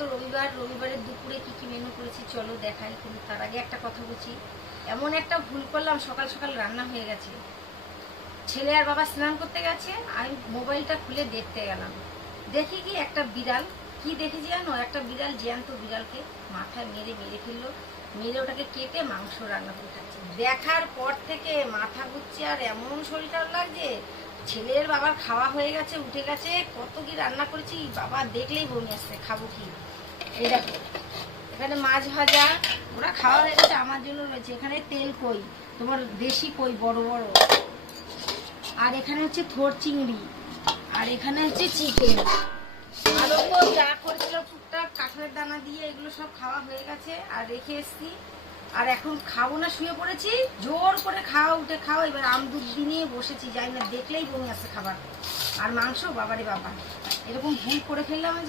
তো রবিবারের দুপুরে কি কি মেনু করেছি চলো দেখাই। কিন্তু তার আগে একটা কথা বলছি, এমন একটা ভুল করলাম, সকাল সকাল রান্না হয়ে গেছে। ছেলে আর বাবা স্নান করতে গেছে, আমি মোবাইলটা খুলে দেখতে গেলাম। দেখি কি একটা বিড়াল, কি দেখেছি জানো, একটা বিড়াল, জ্যান্ত বিড়ালকে মাথায় মেরে ফেললো। মেরে ওটাকে কেটে মাংস রান্না করে খাচ্ছে। দেখার পর থেকে মাথা ঘুরছে আর এমন শরীর খারাপ লাগছে। ছেলের বাবার খাওয়া হয়ে গেছে, উঠে গেছে, কত কি রান্না করেছি, বাবা দেখলেই বমি আসছে, খাবো কি। এই দেখো এখানে মাছ ভাজা, ওরা খাওয়া হয়ে গেছে, আমার জন্য রয়েছে। এখানে তেল কই, তোমার দেশি কই বড় বড়, আর এখানে হচ্ছে থোড় চিংড়ি, আর এখানে হচ্ছে চিকেন। আরো তো যা করেছিল টুকটাক কাঁঠালের দানা দিয়ে, এগুলো সব খাওয়া হয়ে গেছে আর রেখে এসছি। আর এখন খাবো না, শুয়ে পড়েছি। জোর করে খাওয়া, উঠে খাওয়া। এবার আম দুধ নিয়ে বসেছি, যাই না দেখলেই বমি আসছে খাবার। আর মাংস, বাবারে বাবা, এরকম ভুল করে ফেললাম।